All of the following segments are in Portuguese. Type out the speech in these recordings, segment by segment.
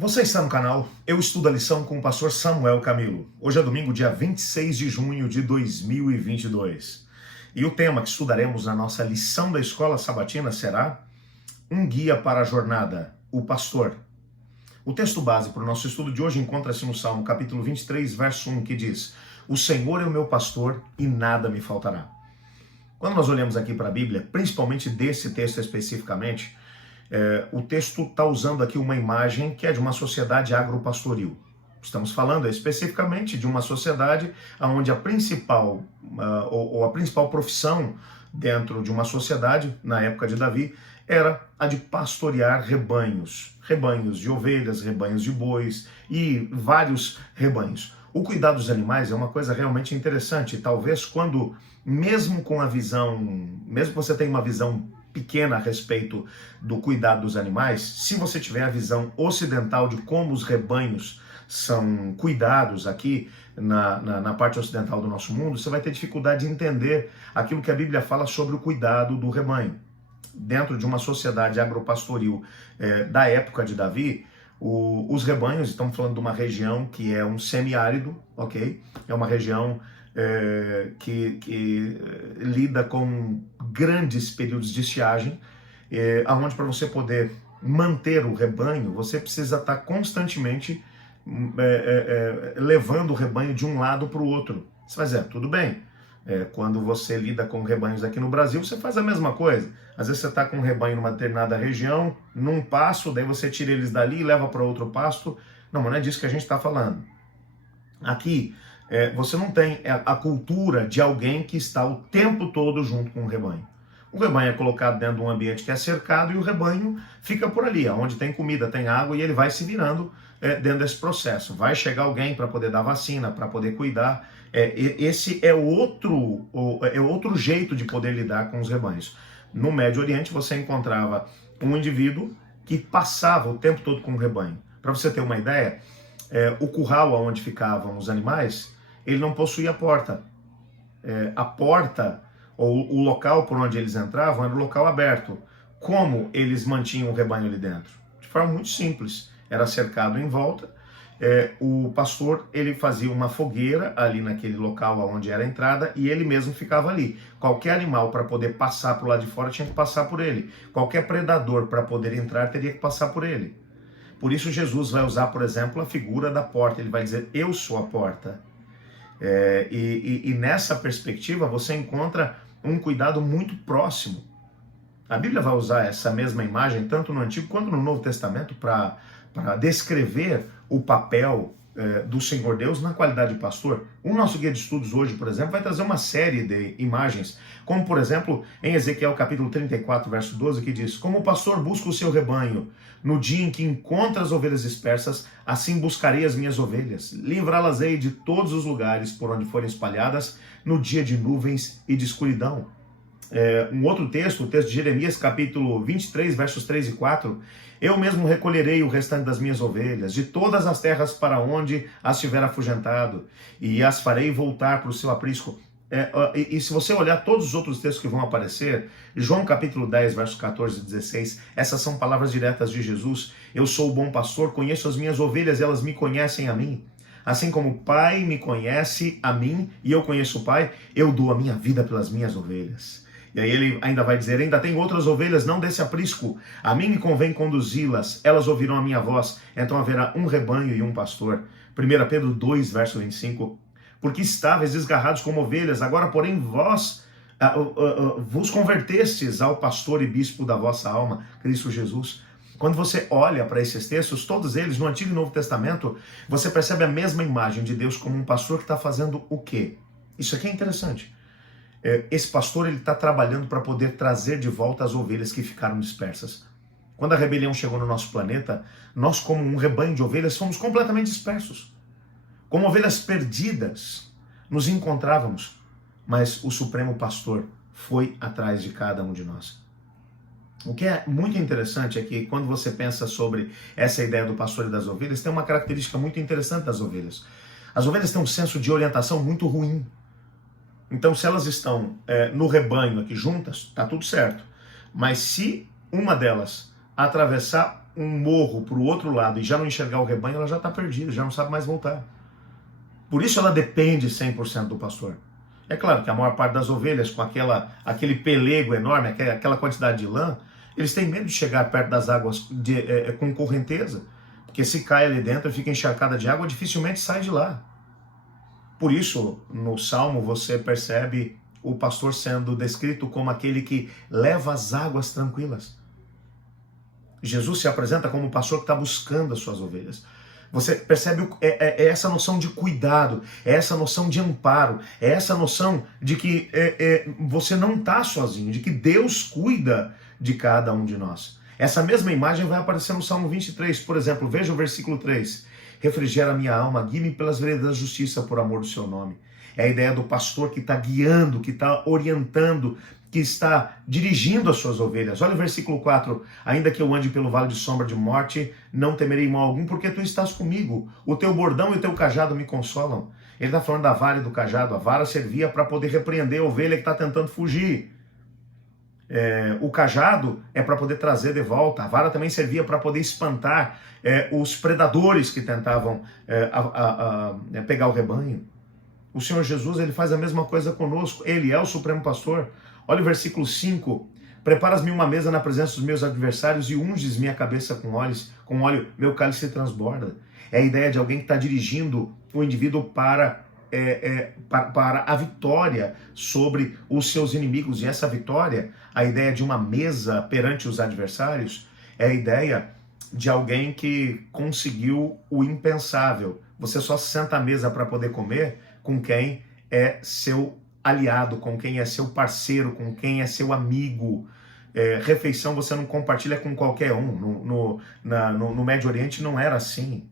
Você está no canal Eu Estudo a Lição com o pastor Samuel Camilo. Hoje é domingo, dia 26 de junho de 2022. E o tema que estudaremos na nossa lição da escola sabatina será Um Guia para a Jornada, o Pastor. O texto base para o nosso estudo de hoje encontra-se no Salmo capítulo 23, verso 1, que diz: O Senhor é o meu pastor e nada me faltará. Quando nós olhamos aqui para a Bíblia, principalmente desse texto especificamente, o texto está usando aqui uma imagem que é de uma sociedade agropastoril. Estamos falando especificamente de uma sociedade onde a principal profissão dentro de uma sociedade, na época de Davi, era a de pastorear rebanhos. Rebanhos de ovelhas, rebanhos de bois e vários rebanhos. O cuidar dos animais é uma coisa realmente interessante. Talvez quando, mesmo com a visão, mesmo que você tenha uma visão pequena a respeito do cuidado dos animais, se você tiver a visão ocidental de como os rebanhos são cuidados aqui na parte ocidental do nosso mundo, você vai ter dificuldade de entender aquilo que a Bíblia fala sobre o cuidado do rebanho. Dentro de uma sociedade agropastoril da época de Davi, os rebanhos, estamos falando de uma região que é um semiárido, ok? É uma região que lida com grandes períodos de estiagem, onde para você poder manter o rebanho, você precisa estar constantemente levando o rebanho de um lado para o outro. Você vai dizer, tudo bem, quando você lida com rebanhos aqui no Brasil, você faz a mesma coisa. Às vezes você está com um rebanho numa determinada região, num pasto, daí você tira eles dali e leva para outro pasto. Não, mas não é disso que a gente está falando. Aqui, você não tem a cultura de alguém que está o tempo todo junto com o rebanho. O rebanho é colocado dentro de um ambiente que é cercado e o rebanho fica por ali, onde tem comida, tem água, e ele vai se virando dentro desse processo. Vai chegar alguém para poder dar vacina, para poder cuidar. Esse é outro jeito de poder lidar com os rebanhos. No Médio Oriente você encontrava um indivíduo que passava o tempo todo com o rebanho. Para você ter uma ideia, o curral onde ficavam os animais, ele não possuía porta. A porta, ou o local por onde eles entravam, era um local aberto. Como eles mantinham o rebanho ali dentro? De forma muito simples. Era cercado em volta. O pastor, ele fazia uma fogueira ali naquele local onde era a entrada e ele mesmo ficava ali. Qualquer animal para poder passar para o lado de fora tinha que passar por ele. Qualquer predador para poder entrar teria que passar por ele. Por isso Jesus vai usar, por exemplo, a figura da porta. Ele vai dizer, eu sou a porta. E nessa perspectiva você encontra um cuidado muito próximo. A Bíblia vai usar essa mesma imagem tanto no Antigo quanto no Novo Testamento para descrever o papel do Senhor Deus na qualidade de pastor. O nosso guia de estudos hoje, por exemplo, vai trazer uma série de imagens, como por exemplo em Ezequiel capítulo 34, verso 12, que diz: Como o pastor busca o seu rebanho no dia em que encontra as ovelhas dispersas, assim buscarei as minhas ovelhas, livrá-las-ei de todos os lugares por onde forem espalhadas no dia de nuvens e de escuridão. Um outro texto, o texto de Jeremias capítulo 23, versos 3 e 4, eu mesmo recolherei o restante das minhas ovelhas, de todas as terras para onde as tiver afugentado, e as farei voltar para o seu aprisco. E se você olhar todos os outros textos que vão aparecer, João capítulo 10, versos 14 e 16, essas são palavras diretas de Jesus. Eu sou o bom pastor, conheço as minhas ovelhas, elas me conhecem a mim. Assim como o Pai me conhece a mim, e eu conheço o Pai, eu dou a minha vida pelas minhas ovelhas. E aí ele ainda vai dizer, ainda tem outras ovelhas, não desse aprisco. A mim me convém conduzi-las, elas ouvirão a minha voz, então haverá um rebanho e um pastor. 1 Pedro 2, verso 25. Porque estáveis desgarrados como ovelhas, agora porém vós vos convertestes ao pastor e bispo da vossa alma, Cristo Jesus. Quando você olha para esses textos, todos eles, no Antigo e Novo Testamento, você percebe a mesma imagem de Deus como um pastor que está fazendo o quê? Isso aqui é interessante. Esse pastor ele está trabalhando para poder trazer de volta as ovelhas que ficaram dispersas. Quando a rebelião chegou no nosso planeta, nós como um rebanho de ovelhas fomos completamente dispersos. Como ovelhas perdidas, nos encontrávamos, mas o Supremo Pastor foi atrás de cada um de nós. O que é muito interessante é que quando você pensa sobre essa ideia do pastor e das ovelhas, tem uma característica muito interessante das ovelhas. As ovelhas têm um senso de orientação muito ruim. Então, se elas estão no rebanho aqui juntas, tá tudo certo. Mas se uma delas atravessar um morro para o outro lado e já não enxergar o rebanho, ela já está perdida, já não sabe mais voltar. Por isso ela depende 100% do pastor. É claro que a maior parte das ovelhas, com aquele pelego enorme, aquela quantidade de lã, eles têm medo de chegar perto das águas com correnteza, porque se cai ali dentro e fica encharcada de água, dificilmente sai de lá. Por isso, no Salmo, você percebe o pastor sendo descrito como aquele que leva as águas tranquilas. Jesus se apresenta como o pastor que está buscando as suas ovelhas. Você percebe essa noção de cuidado, é essa noção de amparo, é essa noção de que você não está sozinho, de que Deus cuida de cada um de nós. Essa mesma imagem vai aparecer no Salmo 23, por exemplo, veja o versículo 3. Refrigera minha alma, guie-me pelas veredas da justiça por amor do seu nome. É a ideia do pastor que está guiando, que está orientando, que está dirigindo as suas ovelhas. Olha o versículo 4. Ainda que eu ande pelo vale de sombra de morte, não temerei mal algum, porque tu estás comigo. O teu bordão e o teu cajado me consolam. Ele está falando da vara e do cajado. A vara servia para poder repreender a ovelha que está tentando fugir. O cajado é para poder trazer de volta. A vara também servia para poder espantar os predadores que tentavam pegar o rebanho. O Senhor Jesus, ele faz a mesma coisa conosco. Ele é o Supremo Pastor. Olha o versículo 5. Preparas-me uma mesa na presença dos meus adversários e unges minha cabeça com óleo, meu cálice se transborda. É a ideia de alguém que está dirigindo o indivíduo para a vitória sobre os seus inimigos. E essa vitória, a ideia de uma mesa perante os adversários, é a ideia de alguém que conseguiu o impensável. Você só se senta à mesa para poder comer com quem é seu aliado, com quem é seu parceiro, com quem é seu amigo. Refeição você não compartilha com qualquer um. No Médio Oriente não era assim.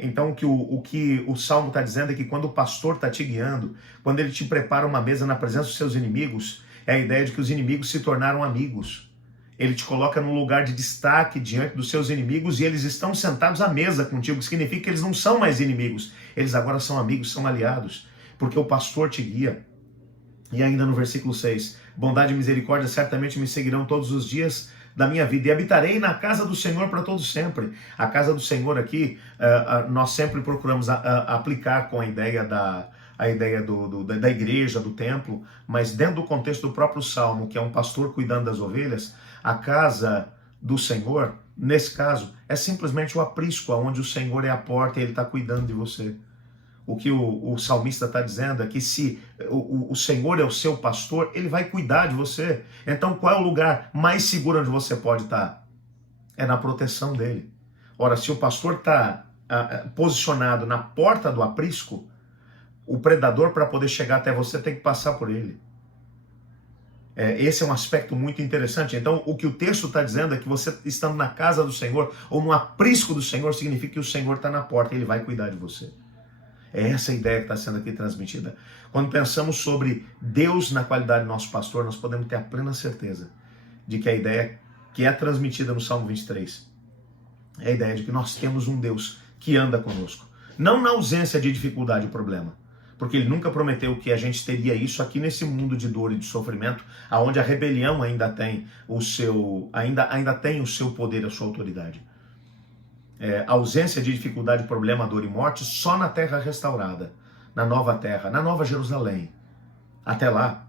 Então o que o Salmo está dizendo é que quando o pastor está te guiando, quando ele te prepara uma mesa na presença dos seus inimigos, é a ideia de que os inimigos se tornaram amigos. Ele te coloca num lugar de destaque diante dos seus inimigos e eles estão sentados à mesa contigo, que significa que eles não são mais inimigos, eles agora são amigos, são aliados, porque o pastor te guia. E ainda no versículo 6, bondade e misericórdia certamente me seguirão todos os dias da minha vida, e habitarei na casa do Senhor para todo sempre. A casa do Senhor aqui, nós sempre procuramos aplicar com a ideia da igreja, do templo, mas dentro do contexto do próprio Salmo, que é um pastor cuidando das ovelhas, a casa do Senhor, nesse caso, é simplesmente o aprisco, onde o Senhor é a porta e ele está cuidando de você. O que o salmista está dizendo é que se o Senhor é o seu pastor, ele vai cuidar de você. Então qual é o lugar mais seguro onde você pode estar? É na proteção dele. Ora, se o pastor está posicionado na porta do aprisco, o predador, para poder chegar até você, tem que passar por ele. Esse é um aspecto muito interessante. Então, o que o texto está dizendo é que você estando na casa do Senhor, ou no aprisco do Senhor, significa que o Senhor está na porta e ele vai cuidar de você. É essa a ideia que está sendo aqui transmitida. Quando pensamos sobre Deus na qualidade do nosso pastor, nós podemos ter a plena certeza de que a ideia que é transmitida no Salmo 23 é a ideia de que nós temos um Deus que anda conosco. Não na ausência de dificuldade e problema, porque ele nunca prometeu que a gente teria isso aqui nesse mundo de dor e de sofrimento, onde a rebelião ainda tem ainda tem o seu poder, a sua autoridade. Ausência de dificuldade, problema, dor e morte só na terra restaurada, na nova terra, na nova Jerusalém. Até lá,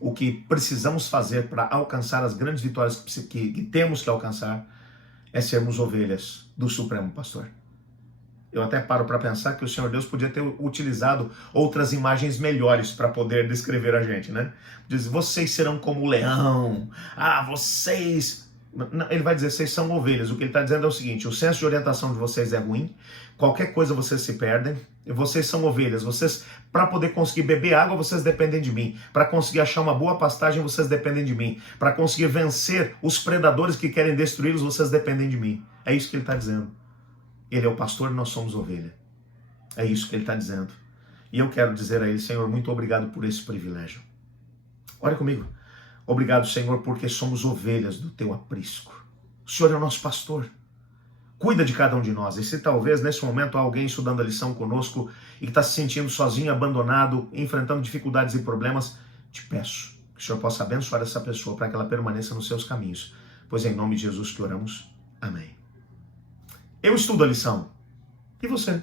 o que precisamos fazer para alcançar as grandes vitórias que temos que alcançar é sermos ovelhas do Supremo Pastor. Eu até paro para pensar que o Senhor Deus podia ter utilizado outras imagens melhores para poder descrever a gente, né? Diz, vocês serão como o leão, vocês... Ele vai dizer, vocês são ovelhas. O que ele está dizendo é o seguinte, o senso de orientação de vocês é ruim, qualquer coisa vocês se perdem, vocês são ovelhas, vocês, para poder conseguir beber água, vocês dependem de mim, para conseguir achar uma boa pastagem, vocês dependem de mim, para conseguir vencer os predadores que querem destruí-los, vocês dependem de mim. É isso que ele está dizendo. Ele é o pastor e nós somos ovelha. É isso que ele está dizendo. E eu quero dizer a ele, Senhor, muito obrigado por esse privilégio. Olha comigo. Obrigado, Senhor, porque somos ovelhas do teu aprisco. O Senhor é o nosso pastor. Cuida de cada um de nós. E se talvez nesse momento há alguém estudando a lição conosco e que está se sentindo sozinho, abandonado, enfrentando dificuldades e problemas, te peço que o Senhor possa abençoar essa pessoa para que ela permaneça nos seus caminhos. Pois é em nome de Jesus que oramos. Amém. Eu estudo a lição. E você?